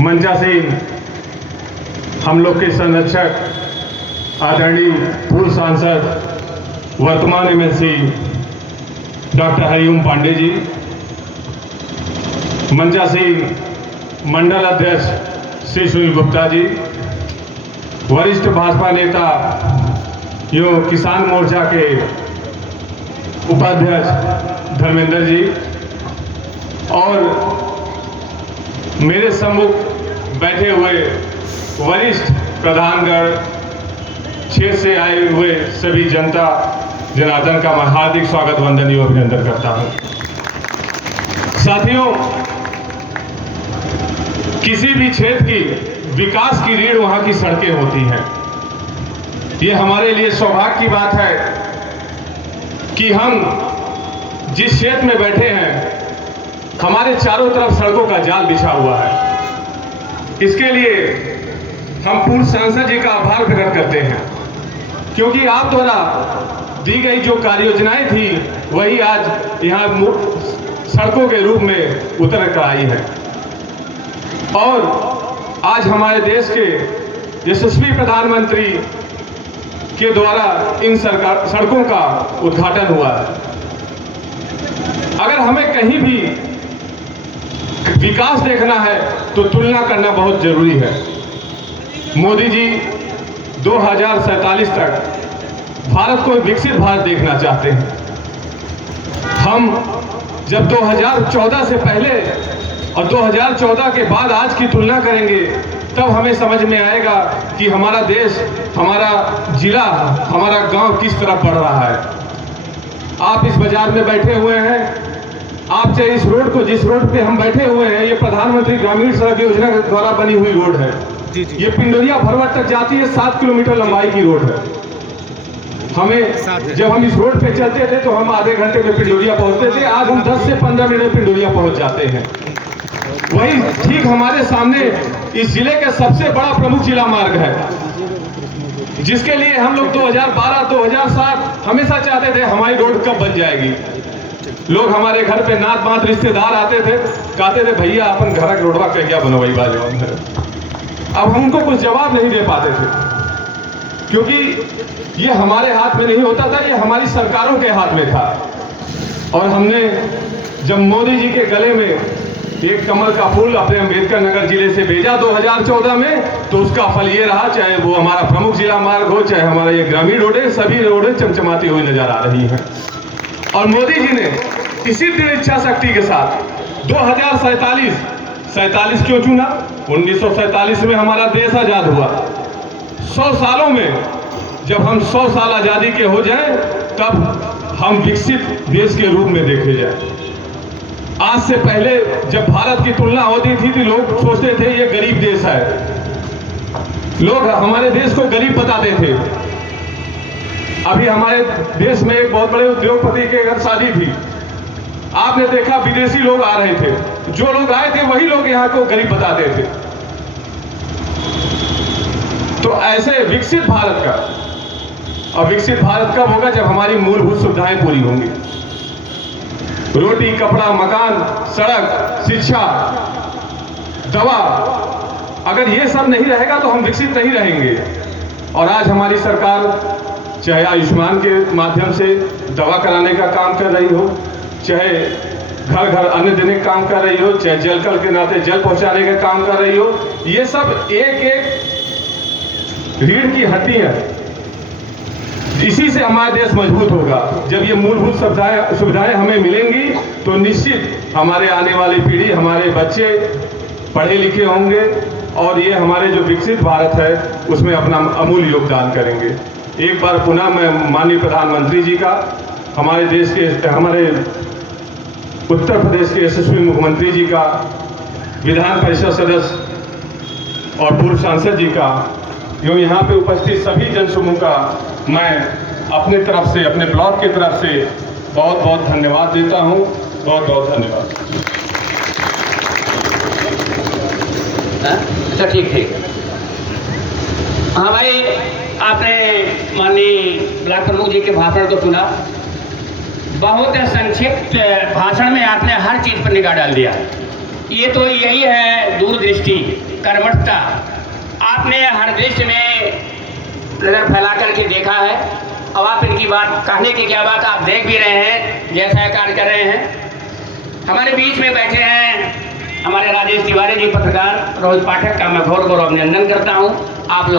मंचासीन हम लोग के संरक्षक आदरणीय पूर्व सांसद वर्तमान एमएलसी डॉक्टर हरिओम पांडे जी, मंचासीन मंडल अध्यक्ष श्री सुनील गुप्ता जी, वरिष्ठ भाजपा नेता एवं किसान मोर्चा के उपाध्यक्ष धर्मेंद्र जी और मेरे सम्मुख बैठे हुए वरिष्ठ प्रधानगण, क्षेत्र से आए हुए सभी जनता जनार्दन का मैं हार्दिक स्वागत वंदन एवं अभिनंदन करता हूं। साथियों, किसी भी क्षेत्र की विकास की रीढ़ वहां की सड़कें होती हैं। ये हमारे लिए सौभाग्य की बात है कि हम जिस क्षेत्र में बैठे हैं हमारे चारों तरफ सड़कों का जाल बिछा हुआ है। इसके लिए हम पूर्व सांसद जी का आभार प्रकट करते हैं, क्योंकि आप द्वारा दी गई जो कार्य योजनाएं थी वही आज यहाँ सड़कों के रूप में उतर कर आई है। और आज हमारे देश के यशस्वी प्रधानमंत्री के द्वारा इन सड़कों का उद्घाटन हुआ है। अगर हमें कहीं भी विकास देखना है तो तुलना करना बहुत जरूरी है। मोदी जी 2047 तक भारत को विकसित भारत देखना चाहते हैं। हम जब 2014 से पहले और 2014 के बाद आज की तुलना करेंगे तब हमें समझ में आएगा कि हमारा देश, हमारा जिला, हमारा गांव किस तरफ बढ़ रहा है। आप इस बाजार में बैठे हुए हैं, आप चाहे इस रोड को, जिस रोड पे हम बैठे हुए हैं, ये प्रधानमंत्री ग्रामीण सड़क योजना के द्वारा बनी हुई रोड है। ये पिंडोरिया भरवट तक जाती है, 7 किलोमीटर लंबाई की रोड है। हमें जब हम इस रोड पे चलते थे तो हम आधे घंटे में पिंडोरिया पहुंचते थे, आज हम 10 से 15 मिनट में पिंडोरिया पहुंच जाते हैं। वही ठीक हमारे सामने इस जिले का सबसे बड़ा प्रमुख जिला मार्ग है, जिसके लिए हम लोग 2012, 2007 हमेशा चाहते थे हमारी रोड कब बन जाएगी। लोग हमारे घर पे नात मात रिश्तेदार आते थे, कहते थे भैया अपन घर का रोडवा क्या बनवाई बाजो। अब हम उनको कुछ जवाब नहीं दे पाते थे, क्योंकि ये हमारे हाथ में नहीं होता था, ये हमारी सरकारों के हाथ में था। और हमने जब मोदी जी के गले में एक कमल का फूल अपने अम्बेडकर नगर जिले से भेजा 2014 में, तो उसका फल ये रहा, चाहे वो हमारा प्रमुख जिला मार्ग हो, चाहे हमारा ये ग्रामीण रोडें, सभी रोडें चमचमाती हुई नजर आ रही हैं। और मोदी जी ने इसी दृढ़ इच्छा शक्ति के साथ 2047 क्यों चुना? 1947 में हमारा देश आजाद हुआ। 100 सालों में जब हम 100 साल आजादी के हो जाएं, तब हम विकसित देश के रूप में देखे जाएं। आज से पहले जब भारत की तुलना होती थी तो लोग सोचते थे ये गरीब देश है, लोग हमारे देश को गरीब बताते थे। अभी हमारे देश में एक बहुत बड़े उद्योगपति के घर शादी थी, आपने देखा विदेशी लोग आ रहे थे, जो लोग आए थे वही लोग यहाँ को गरीब बताते थे। तो ऐसे विकसित भारत का, और विकसित भारत कब होगा? जब हमारी मूलभूत सुविधाएं पूरी होंगी। रोटी, कपड़ा, मकान, सड़क, शिक्षा, दवा, अगर ये सब नहीं रहेगा तो हम विकसित नहीं रहेंगे। और आज हमारी सरकार चाहे आयुष्मान के माध्यम से दवा कराने का काम कर रही हो, चाहे घर घर अन्न देने का काम कर रही हो, चाहे जल कल के नाते जल पहुंचाने का काम कर रही हो, ये सब एक एक रीढ़ की हड्डी है। इसी से हमारा देश मजबूत होगा। जब ये मूलभूत सुविधाएं हमें मिलेंगी तो निश्चित हमारे आने वाली पीढ़ी, हमारे बच्चे पढ़े लिखे होंगे और ये हमारे जो विकसित भारत है उसमें अपना अमूल्य योगदान करेंगे। एक बार पुनः मैं माननीय प्रधानमंत्री जी का, हमारे देश के, हमारे उत्तर प्रदेश के यशस्वी मुख्यमंत्री जी का, विधान परिषद सदस्य और पूर्व सांसद जी का, जो यहाँ पे उपस्थित सभी जनसमूह का मैं अपने तरफ से, अपने ब्लॉक की तरफ से बहुत बहुत धन्यवाद देता हूँ। बहुत बहुत धन्यवाद। अच्छा, ठीक ठीक। हाँ भाई, आपने माननीय ब्लॉक प्रमुख जी के भाषण को सुना। बहुत संक्षिप्त भाषण में आपने हर चीज़ पर निगाह डाल दिया। ये तो यही है दूरदृष्टि, कर्मठता। आपने हर दृश्य में नजर फैला करके देखा है। अब आप इनकी बात कहने की क्या बात, आप देख भी रहे हैं जैसा कार्य कर रहे हैं। हमारे बीच में बैठे हैं हमारे राजेश तिवारी जी, पत्रकार रोहित पाठक का मैं घोर अभिनंदन करता हूँ। आप लोग